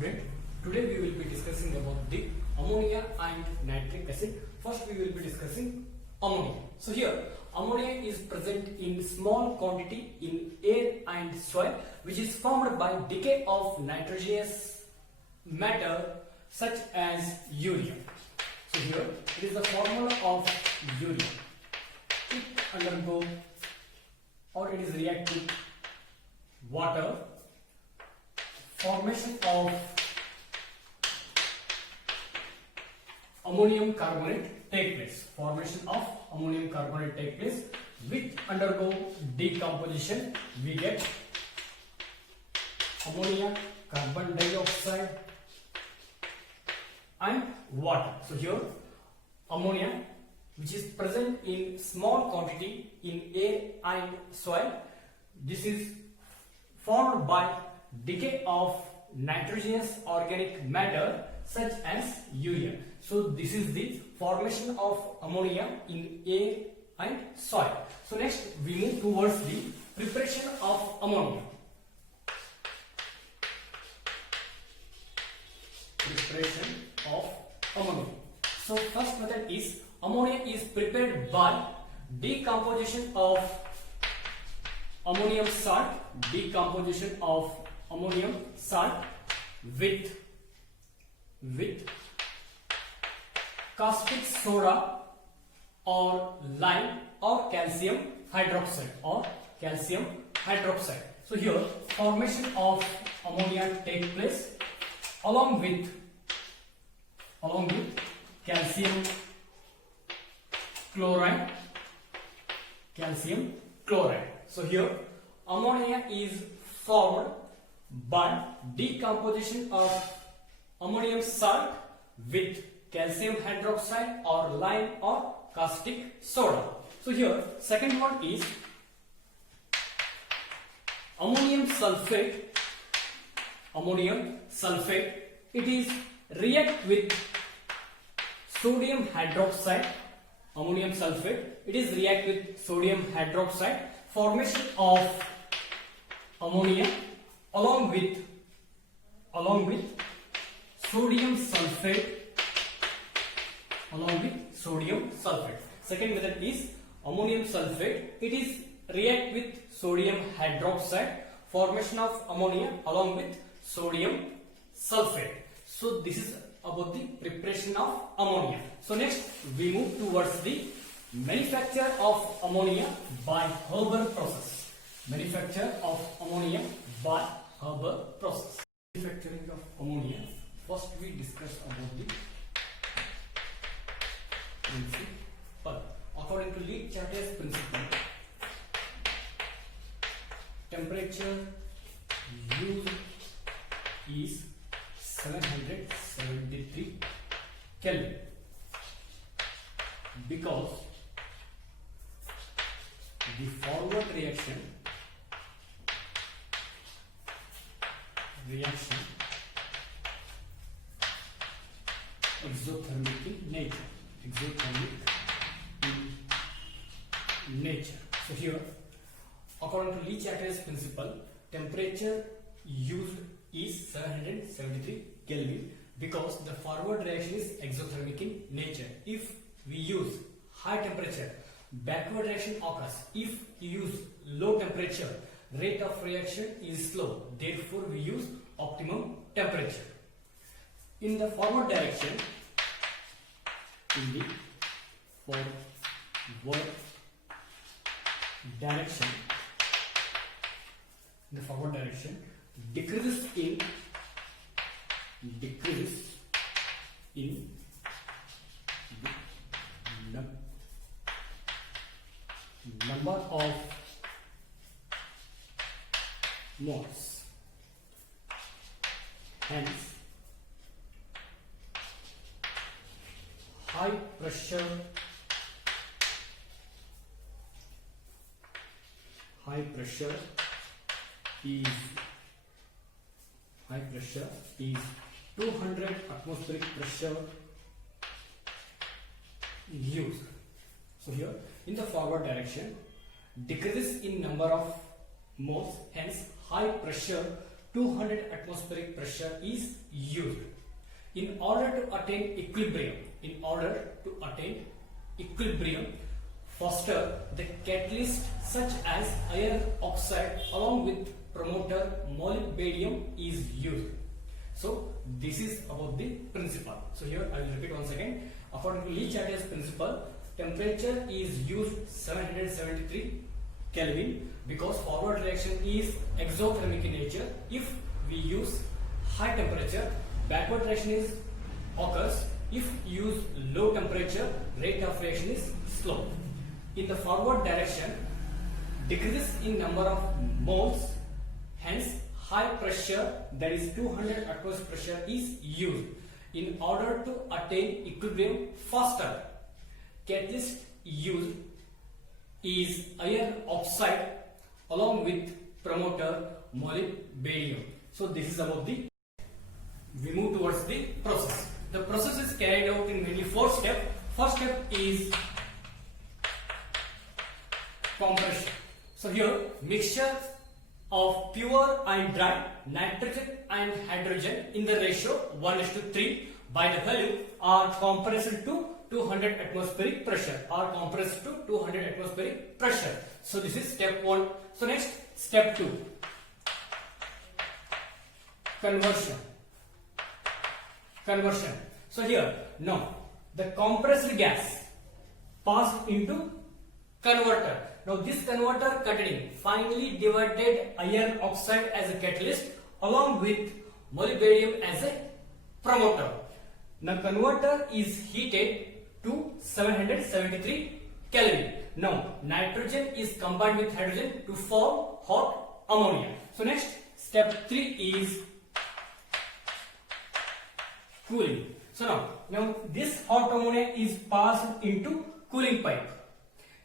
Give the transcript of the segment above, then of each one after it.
student. Today we will be discussing about the ammonia and nitric acid. First we will be discussing ammonia. So here ammonia is present in small quantity in air and soil, which is formed by decay of nitrogenous matter such as urea. So here it is the formula of urea. It undergo or it is react with water, formation of ammonium carbonate take place. Formation of ammonium carbonate take place, which undergo decomposition. We get ammonia, carbon dioxide and water. So here ammonia, which is present in small quantity in air and soil, this is formed by decay of nitrogenous organic matter such as urea. So this is the formation of ammonia in air and soil. So next we move towards the preparation of ammonia. Preparation of ammonia. So first method is ammonia is prepared by decomposition of ammonium salt, decomposition of ammonium salt with caustic soda or lime or calcium hydroxide So here formation of ammonia take place along with calcium chloride. So here ammonia is formed by decomposition of ammonium salt with calcium hydroxide or lime or caustic soda. So here second one is ammonium sulfate. It is react with sodium hydroxide. Ammonium sulfate, it is react with sodium hydroxide, formation of ammonia along with sodium sulfate. Second method is ammonium sulfate, it is react with sodium hydroxide, formation of ammonia along with sodium sulfate. So this is about the preparation of ammonia. So next we move towards the manufacture of ammonia by Haber process. Manufacture of ammonia by Haber process. Manufacturing of ammonia. First we discuss about the principle. According to Le-Chatelier's principle, temperature used is 773 Kelvin, because the forward reaction exothermic in nature. So here according to Le-Chatelier's principle, temperature used is 773 Kelvin because the forward reaction is exothermic in nature. If we use high temperature, backward reaction occurs. If you use low temperature, rate of reaction is slow. Therefore we use optimum temperature. In the forward direction, the forward direction decreases in the number of moles. Hence, high pressure is 200 atmospheric pressure used. So here in the forward direction decreases in number of moles, hence high pressure 200 atmospheric pressure is used. In order to attain equilibrium, faster the catalyst such as iron oxide along with promoter molybdenum is used. So this is about the principle. So here I will repeat once again. According to Lee Chatter's principle, temperature is used 773 Kelvin because forward reaction is exothermic in nature. If we use high temperature, backward reaction occurs. If use low temperature, rate of reaction is slow. In the forward direction, decreases in number of moles, hence high pressure, that is 200 atmospheric pressure, is used. In order to attain equilibrium faster, catalyst used is iron oxide along with promoter molybdenum. So this is about the, we move towards the process. The process is carried out in mainly 4 steps. First step is compression. So here mixture of pure and dry nitrogen and hydrogen in the ratio 1:3 by the value are compressed to 200 atmospheric pressure, So this is step 1. So next step 2, conversion. So here now the compressed gas passed into converter. Now this converter containing finely divided iron oxide as a catalyst along with molybdenum as a promoter. Now converter is heated to 773 Kelvin. Now nitrogen is combined with hydrogen to form hot ammonia. So next step 3 is cooling. So now this hot ammonia is passed into cooling pipe.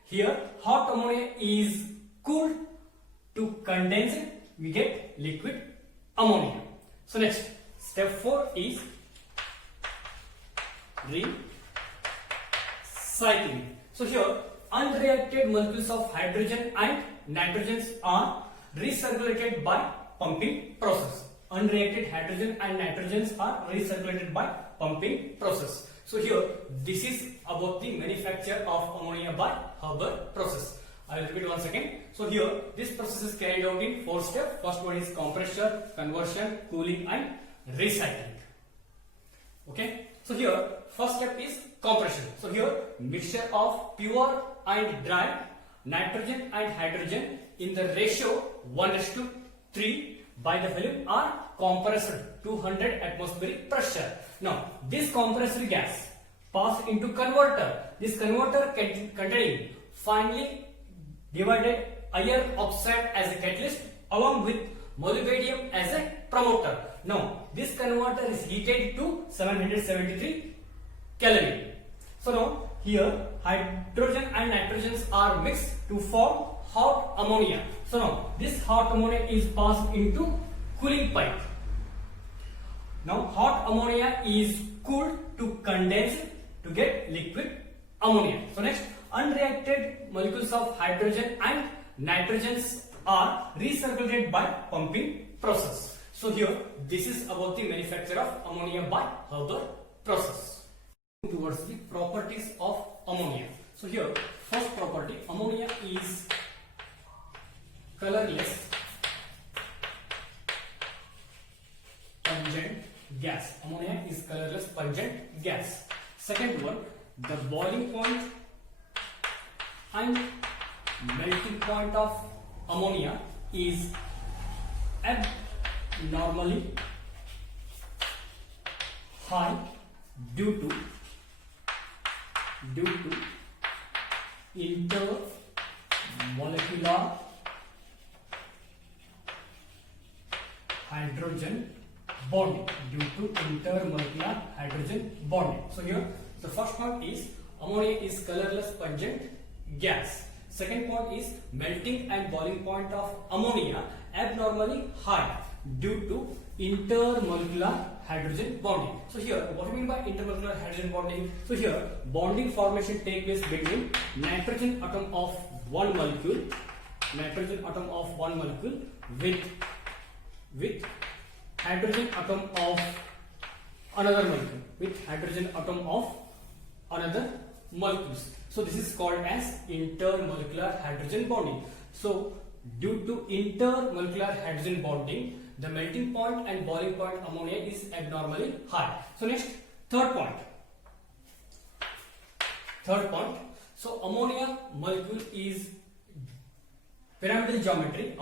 Here hot ammonia is cooled to condense it, we get liquid ammonia. So next step 4 is recycling. So here unreacted molecules of hydrogen and nitrogens are recirculated by pumping process. Unreacted hydrogen and nitrogens are recirculated by pumping process. So here this is about the manufacture of ammonia by Haber process. I will repeat once again. So here this process is carried out in 4 steps. First one is compression, conversion, cooling and recycling. Okay. So here first step is compression. So here mixture of pure and dry nitrogen and hydrogen in the ratio 1:3 by the volume are compressed 200 atmospheric pressure. Now this compressed gas passed into converter. This converter containing finely divided iron oxide as a catalyst along with molybdenum as a promoter. Now this converter is heated to 773 Kelvin. So now here hydrogen and nitrogens are mixed to form hot ammonia. So now this hot ammonia is passed into cooling pipe. Now hot ammonia is cooled to condense to get liquid ammonia. So next unreacted molecules of hydrogen and nitrogens are recirculated by pumping process. So here this is about the manufacture of ammonia by Haber process. Towards the properties of ammonia. So here first property, ammonia is colorless pungent gas. Ammonia is colorless pungent gas. Second one, the boiling point and melting point of ammonia is abnormally high due to intermolecular hydrogen bonding. So here the first point is ammonia is colorless pungent gas. Second point is melting and boiling point of ammonia abnormally high due to intermolecular hydrogen bonding. So here what do you mean by intermolecular hydrogen bonding? So here bonding formation takes place between nitrogen atom of one molecule with with hydrogen atom of another molecule, molecules. So this is called as intermolecular hydrogen bonding. So due to intermolecular hydrogen bonding, the melting point and boiling point ammonia is abnormally high. So next, third point. So ammonia molecule is pyramidal geometry.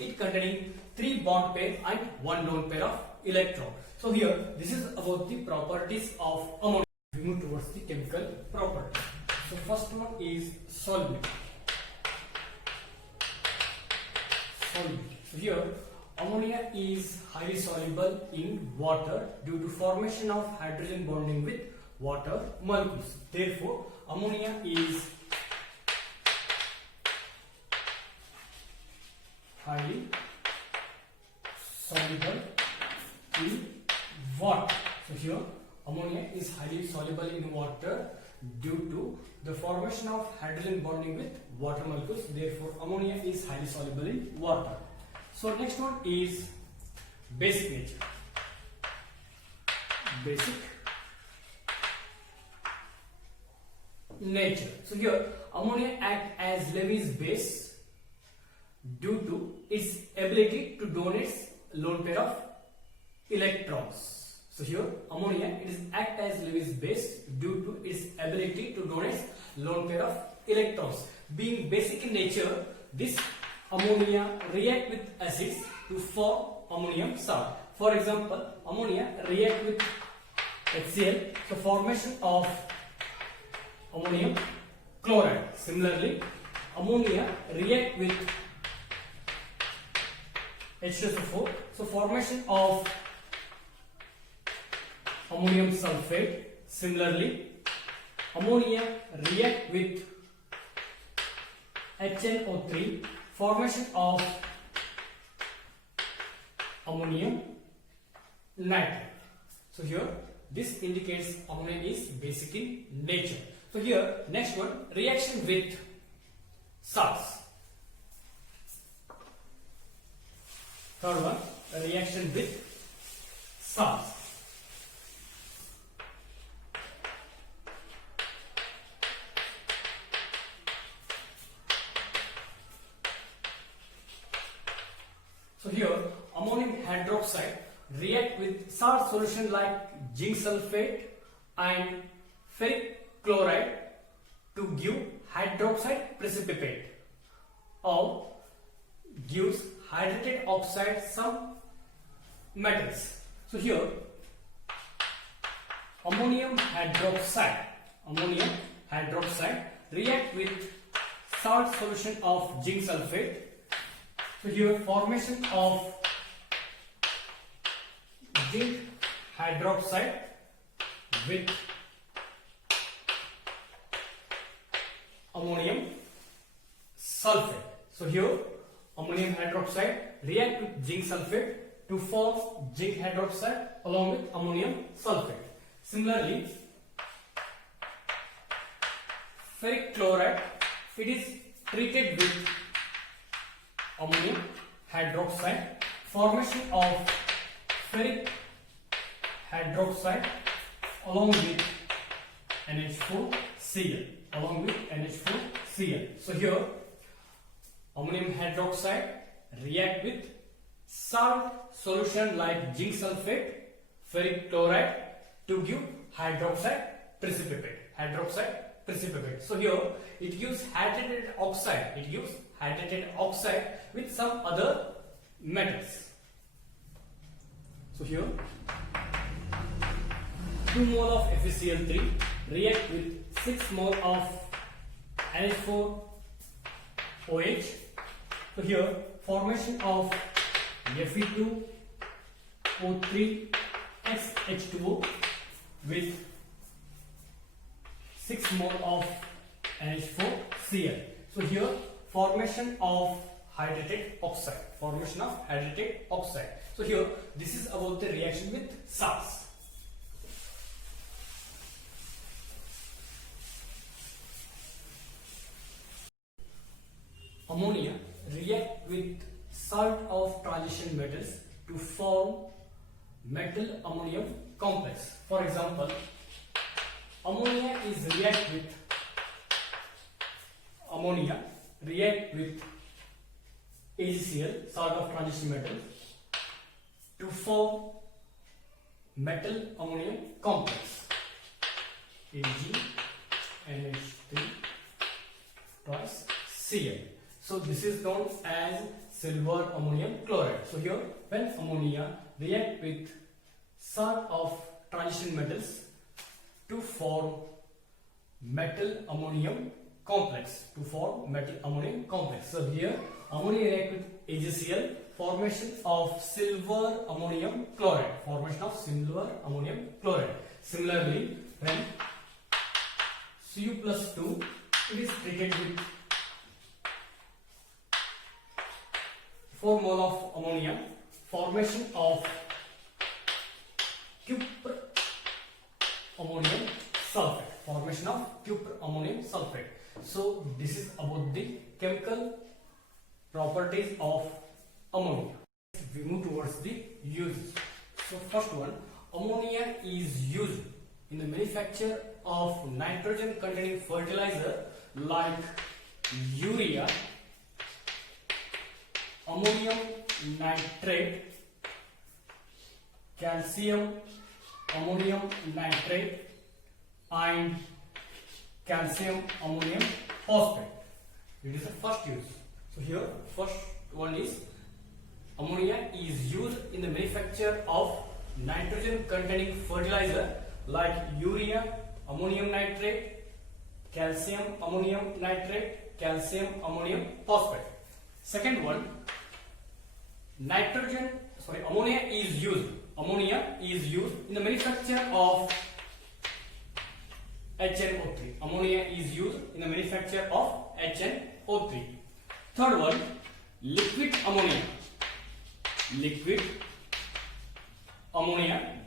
It containing 3 bond pair and 1 lone pair of electron. So here, this is about the properties of ammonia. We move towards the chemical properties. So first one is solubility. So here, ammonia is highly soluble in water due to formation of hydrogen bonding with water molecules. Therefore, ammonia is highly soluble in water. So here, ammonia is highly soluble in water due to the formation of hydrogen bonding with water molecules. Therefore, ammonia is highly soluble in water. So next one is basic nature. So here, ammonia acts as Levy's base due to its ability to donate lone pair of electrons. So here, ammonia acts as Levy's base due to its ability to donate lone pair of electrons. Being basic in nature, this ammonia react with acids to form ammonium salt. For example, ammonia react with HCl, so formation of ammonium chloride. Similarly, ammonia react with H2SO4, so formation of ammonium sulfate. Similarly, ammonia react with HNO3, formation of ammonium nitrate. So here, this indicates ammonia is basic in nature. So here, next one, reaction with salts. Third one, reaction with salts. So here, ammonium hydroxide react with salt solution like zinc sulfate and ferric chloride to give hydroxide precipitate, or gives hydrated oxide some metals. So here, ammonium hydroxide react with salt solution of zinc sulfate. So here, formation of zinc hydroxide with ammonium sulfate. So here, ammonium hydroxide react with zinc sulfate to form zinc hydroxide along with ammonium sulfate. Similarly, ferric chloride, it is treated with ammonium hydroxide, formation of ferric hydroxide along with NH4Cl. So here, ammonium hydroxide react with salt solution like zinc sulfate, ferric chloride to give hydroxide precipitate. So here, it gives hydrated oxide with some other metals. So here, 2 mole of FeCl3 react with 6 mole of NH4OH. So here, formation of Fe2O3XH2O with 6 mole of NH4Cl. So here, formation of hydrated oxide. So here, this is about the reaction with salts. Ammonia react with salt of transition metals to form metal ammonium complex. For example, ammonia react with AgCl, salt of transition metal, to form metal ammonium complex, AgNH3 twice Cl. So this is known as silver ammonium chloride. So here, when ammonia react with salt of transition metals to form metal ammonium complex, So here, ammonia react with AgCl, formation of silver ammonium chloride, Similarly, when Cu plus 2, it is treated with 4 mole of ammonia, formation of cupr ammonium sulfate. So this is about the chemical properties of ammonia. We move towards the uses. So first one, ammonia is used in the manufacture of nitrogen containing fertilizer like urea, ammonium nitrate, calcium ammonium nitrate, and calcium ammonium phosphate. It is the first use. So here, first one is ammonia is used in the manufacture of nitrogen containing fertilizer like urea, ammonium nitrate, calcium ammonium nitrate, calcium ammonium phosphate. Second one, ammonia is used in the manufacture of HNO3. Third one, liquid ammonia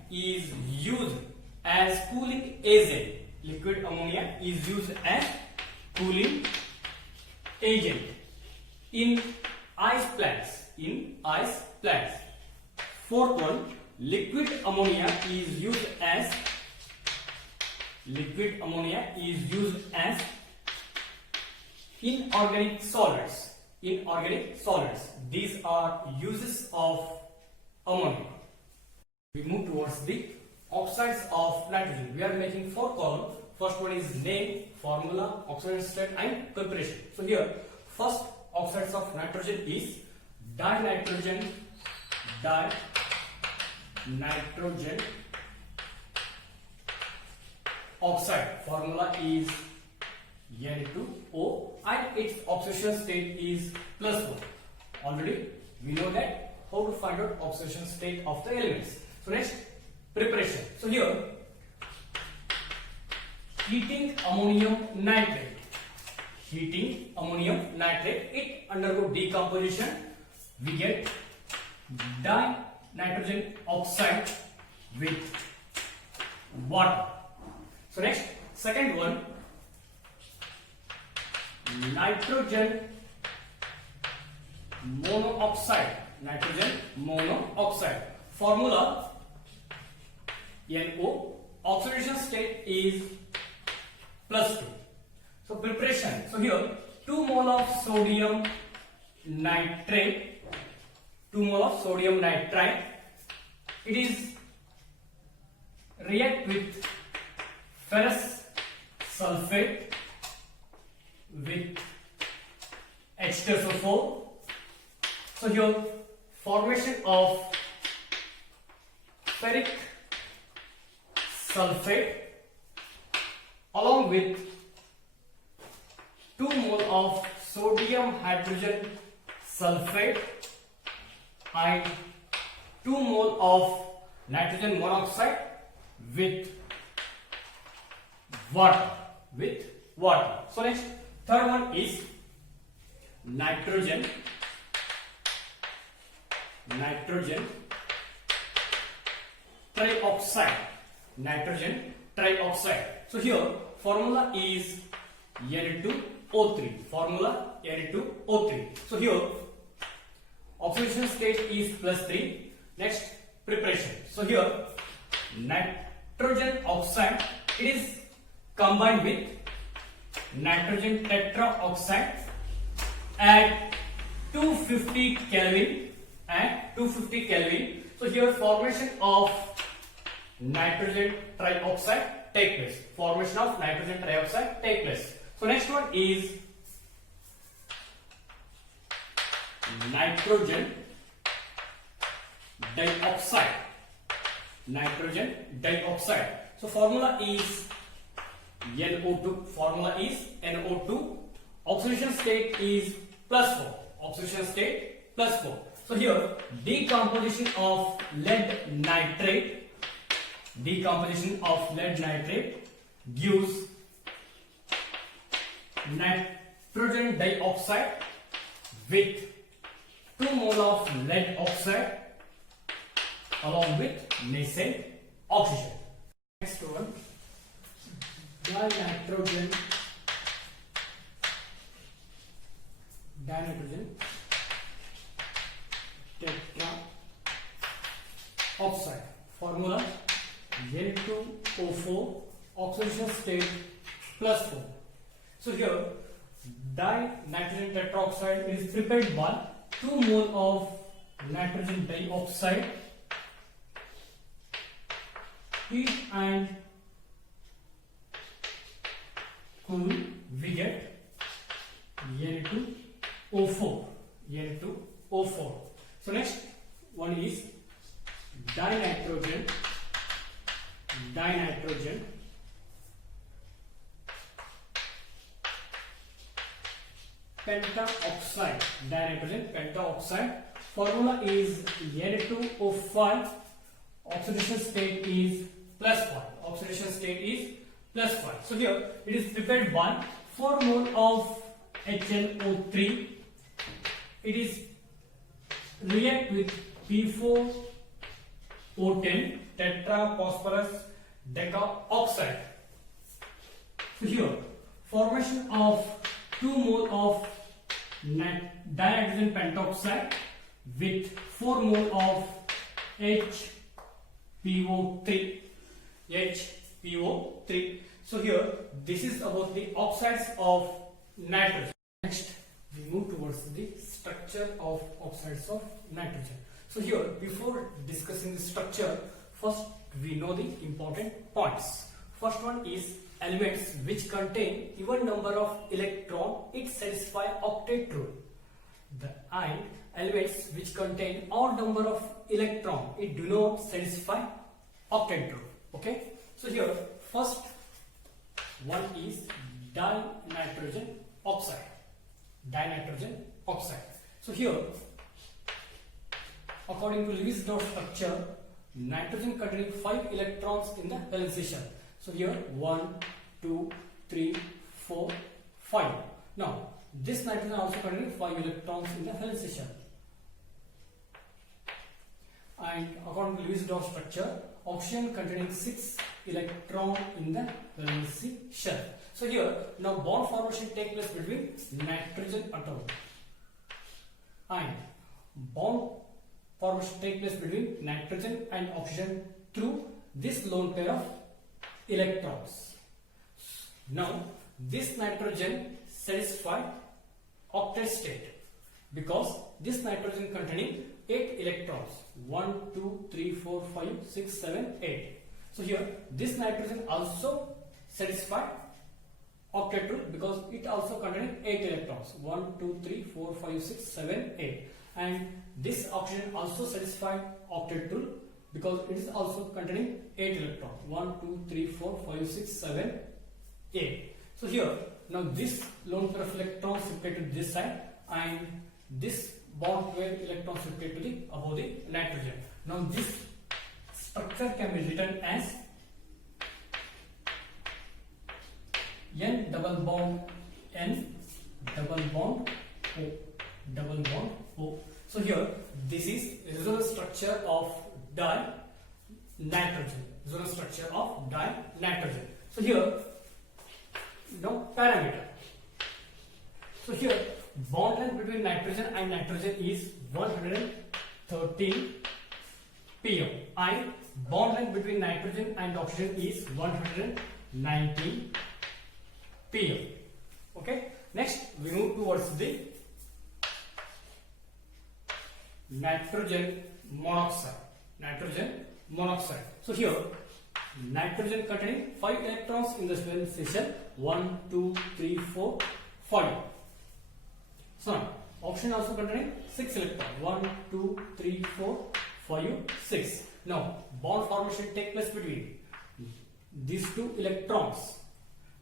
is used as cooling agent. In ice plants. Fourth one, liquid ammonia is used as inorganic solids. These are uses of ammonia. We move towards the oxides of nitrogen. We are making 4 columns. First one is name, formula, oxidation state, and preparation. So here, first oxides of nitrogen is dinitrogen oxide. Formula is Na2O and its oxidation state is +1. Already we know that how to find out oxidation state of the elements. So next, preparation. So here, heating ammonium nitrate, it undergo decomposition. We get dinitrogen oxide with water. So next, second one, nitrogen monoxide. Formula NO. Oxidation state is +2. So preparation. So here, 2 mole of sodium nitrate. It is react with ferrous sulfate with H2SO4. So here, formation of ferric sulfate along with 2 mole of sodium hydrogen sulfate and 2 mole of nitrogen monoxide with water. So next, third one is nitrogen trioxide. So here, formula is Na2O3. So here, oxidation state is +3. Next, preparation. So here nitrogen oxide, it is combined with nitrogen tetraoxide at 250 Kelvin. So here formation of nitrogen trioxide take place. So next one is nitrogen dioxide. So formula is NO2. Oxidation state is +4. So here decomposition of lead nitrate gives nitrogen dioxide with 2 mole of lead oxide along with nascent oxygen. Next one, dinitrogen tetraoxide. Formula N2O4, oxidation state +4. So here dinitrogen tetroxide is prepared by 2 mole of nitrogen dioxide, heat and cool, we get Na2O4. So next one is dinitrogen pentaoxide. Formula is Na2O5. Oxidation state is +5. So here it is prepared by 4 mole of HNO3. It is react with P4O10 tetraphosphorus decaoxide. So here formation of 2 mole of dinitrogen pentoxide with 4 mole of HPO3. So here this is about the oxides of nitrogen. Next we move towards the structure of oxides of nitrogen. So here before discussing the structure, first we know the important points. First one is elements which contain even number of electron, it satisfy octet rule. And elements which contain odd number of electron, it do not satisfy octet rule. Okay, so here first one is dinitrogen oxide. So here according to Lewis-Dot structure, nitrogen containing 5 electrons in the valence shell. So here 1, 2, 3, 4, 5. Now this nitrogen also containing 5 electrons in the valence shell. And according to Lewis-Dot structure, oxygen containing 6 electrons in the valence shell. So here now bond formation takes place between nitrogen atom, and bond formation takes place between nitrogen and oxygen through this lone pair of electrons. Now this nitrogen satisfies octet state because this nitrogen containing 8 electrons, 1, 2, 3, 4, 5, 6, 7, 8. So here this nitrogen also satisfies octet rule because it also containing 8 electrons, 1, 2, 3, 4, 5, 6, 7, 8. And this oxygen also satisfies octet rule because it is also containing 8 electrons, 1, 2, 3, 4, 5, 6, 7, 8. So here now this lone pair of electrons shifted to this side and this bond pair electrons shifted to the above the nitrogen. Now this structure can be written as N double bond N double bond O. So here this is resonance structure of dinitrogen. So here now parameter. So here bond length between nitrogen and nitrogen is 113 pm, and bond length between nitrogen and oxygen is 119 pm. Okay, next we move towards the nitrogen monoxide. So here nitrogen containing 5 electrons in the position 1, 2, 3, 4, 5. So now oxygen also containing 6 electrons 1, 2, 3, 4, 5, 6. Now bond formation takes place between these 2 electrons.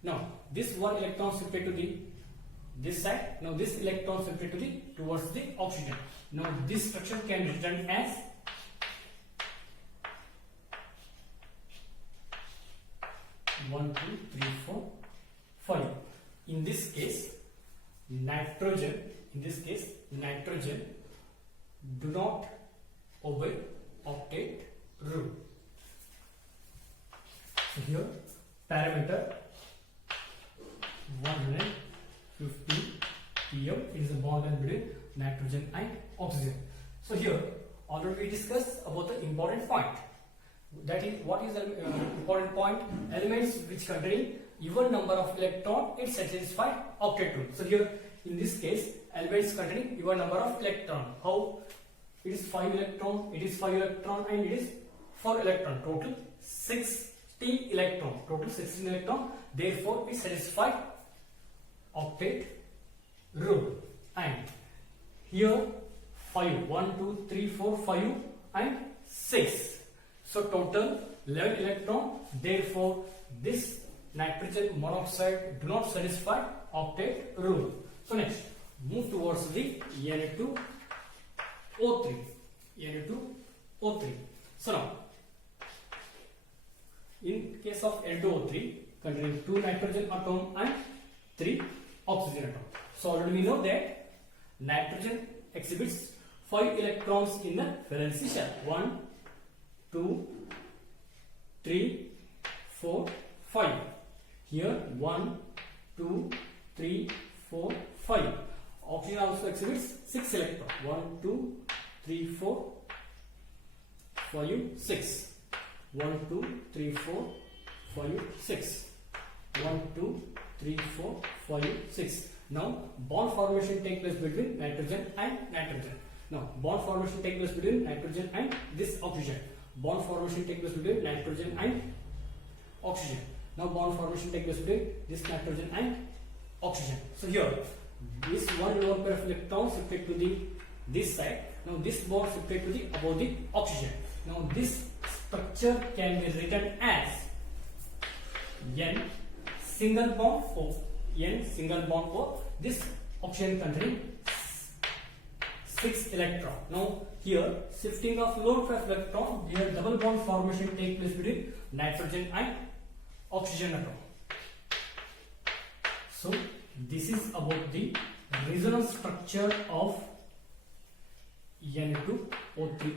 Now this 1 electron shifted to the this side. Now this electron shifted to the towards the oxygen. Now this structure can be written as one, two, three, four, 5. In this case, nitrogen do not obey octet rule. So here parameter 150 pm is the bond length between nitrogen and oxygen. So here already we discussed about the important point. That is, what is the important point? Elements which contain even number of electron, it satisfies octet rule. So here in this case, elements containing even number of electron. How? It is 5 electron, it is 5 electron, and it is 4 electron. Total 16 electron. Total 16 electron. Therefore, it satisfies octet rule. And here 5, 1, 2, 3, 4, 5 and 6. So total 11 electron. Therefore, this nitrogen monoxide do not satisfy octet rule. So next, move towards the Na2O3. Na2O3. So now, in case of Na2O3, containing 2 nitrogen atom and 3 oxygen atom. So already we know that nitrogen exhibits 5 electrons in the valency shell. 1, 2, 3, 4, 5. Here 1, 2, 3, 4, 5. Oxygen also exhibits 6 electrons. 1, 2, 3, 4, 5, 6. 1, 2, 3, 4, 5, 6. 1, 2, 3, 4, 5, 6. Now bond formation takes place between nitrogen and nitrogen. Now bond formation takes place between nitrogen and this oxygen. Bond formation takes place between nitrogen and oxygen. Now bond formation takes place between this nitrogen and oxygen. So here this one lone pair of electrons shifted to the this side. Now this bond shifted to the above the oxygen. Now this structure can be written as N single bond O. N single bond O. This oxygen containing 6 electron. Now here shifting of lone pair of electron, here double bond formation takes place between nitrogen and oxygen atom. So this is about the resonance structure of Na2O3.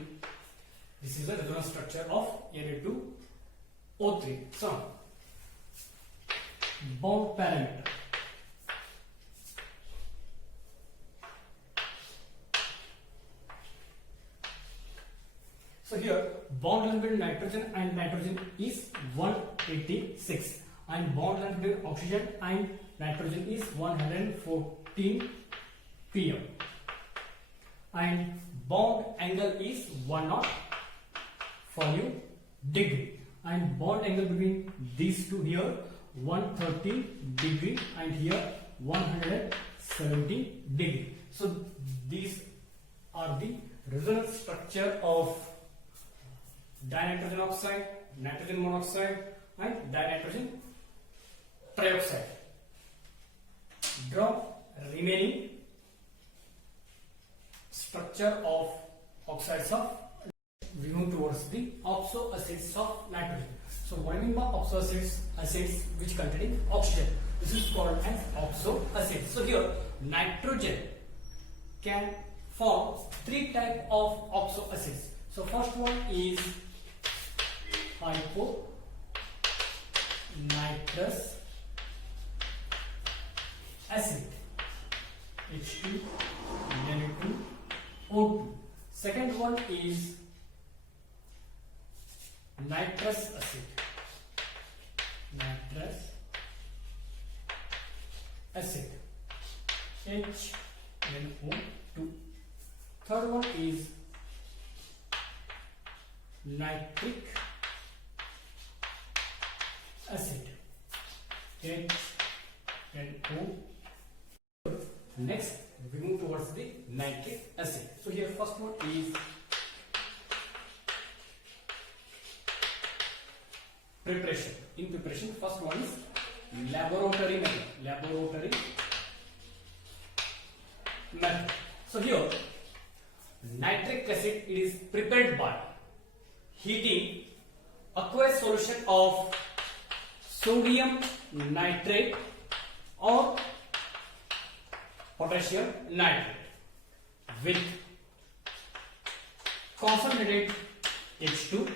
This is the resonance structure of Na2O3. So bond parameter. So here bond length between nitrogen and nitrogen is 186, and bond length between oxygen and nitrogen is 114 pm, and bond angle is 105 degree, and bond angle between these two here 130 degree, and here 170 degree. So these are the resonance structure of dinitrogen oxide, nitrogen monoxide, and dinitrogen trioxide. Draw remaining structure of oxides of. We move towards the oxo acids of nitrogen. So what I mean by oxo acids? Acids which containing oxygen. This is called as oxo acids. So here nitrogen can form 3 types of oxo acids. So first one is hyponitrous acid, H2 nitrous acid. Nitrous acid. HNO2. Third one is nitric acid. HNO. Next, we move towards the nitric acid. So here, first one is preparation. In preparation, first one is laboratory method. Laboratory method. So here, nitric acid, it is prepared by heating aqueous solution of sodium nitrate or potassium nitrate with concentrated H2SO4.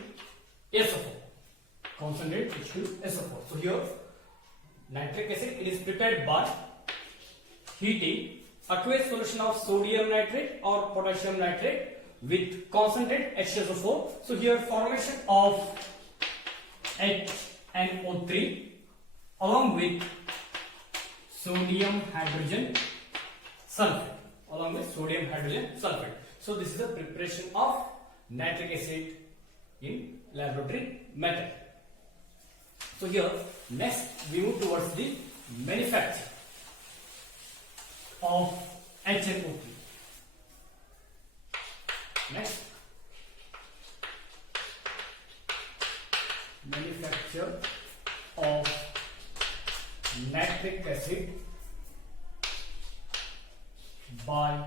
Concentrated H2SO4. So here, nitric acid, it is prepared by heating aqueous solution of sodium nitrate or potassium nitrate with concentrated H2SO4. So here, formation of HNO3 along with sodium hydrogen sulfate. Along with sodium hydrogen sulfate. So this is the preparation of nitric acid in laboratory method. So here, next we move towards the manufacture of HNO3. Next, manufacture of nitric acid by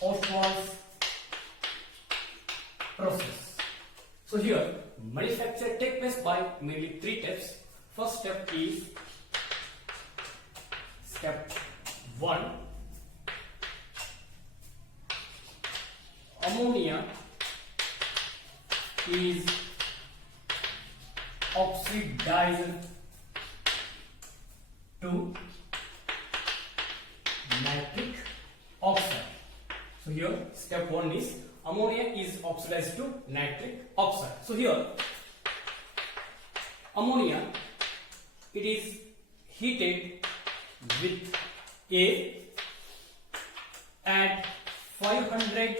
Ostwald's process. So here, manufacture takes place by mainly three steps. First step is step 1. Ammonia is oxidized to nitric oxide. So here, step 1 is ammonia is oxidized to nitric oxide. So here, ammonia, it is heated with A at 500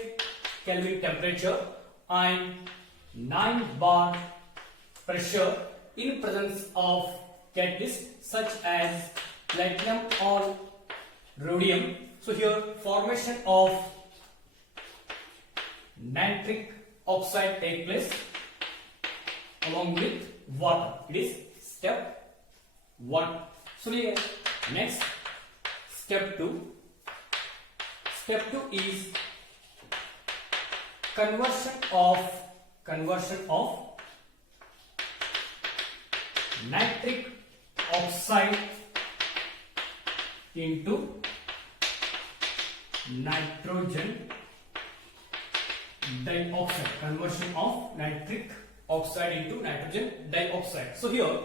Kelvin temperature and 9 bar pressure in presence of catalysts such as platinum or rhodium. So here, formation of nitric oxide take place along with water. It is step 1. So here, next, step 2. Step 2 is conversion of nitric oxide into nitrogen dioxide. Conversion of nitric oxide into nitrogen dioxide. So here,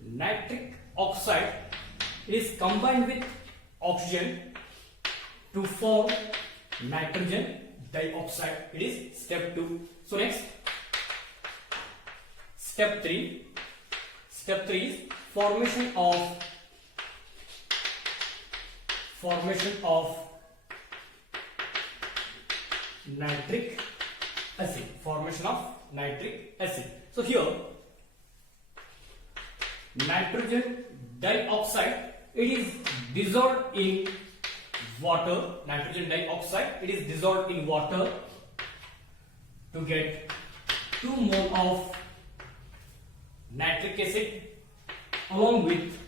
nitric oxide is combined with oxygen to form nitrogen dioxide. It is step 2. So next, step 3. Step 3 is formation of nitric acid. Formation of nitric acid. So here, nitrogen dioxide, it is dissolved in water. Nitrogen dioxide, it is dissolved in water to get 2 mole of nitric acid along with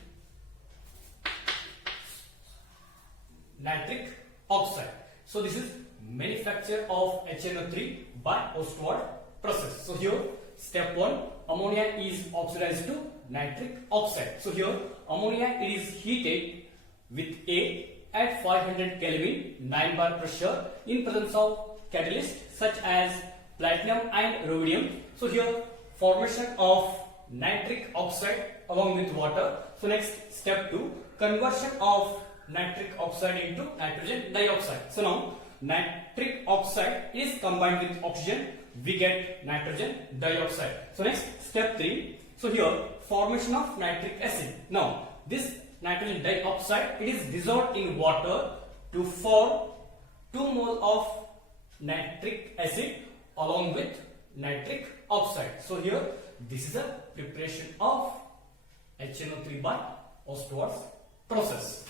nitric oxide. So this is manufacture of HNO3 by Ostwald process. So here, step 1, ammonia is oxidized to nitric oxide. So here, ammonia, it is heated with A at 500 Kelvin 9 bar pressure in presence of catalysts such as platinum and rhodium. So here, formation of nitric oxide along with water. So next, step 2, conversion of nitric oxide into nitrogen dioxide. So now, nitric oxide is combined with oxygen, we get nitrogen dioxide. So next, step 3. So here, formation of nitric acid. Now, this nitrogen dioxide, it is dissolved in water to form 2 mole of nitric acid along with nitric oxide. So here, this is a preparation of HNO3 by Ostwald's process.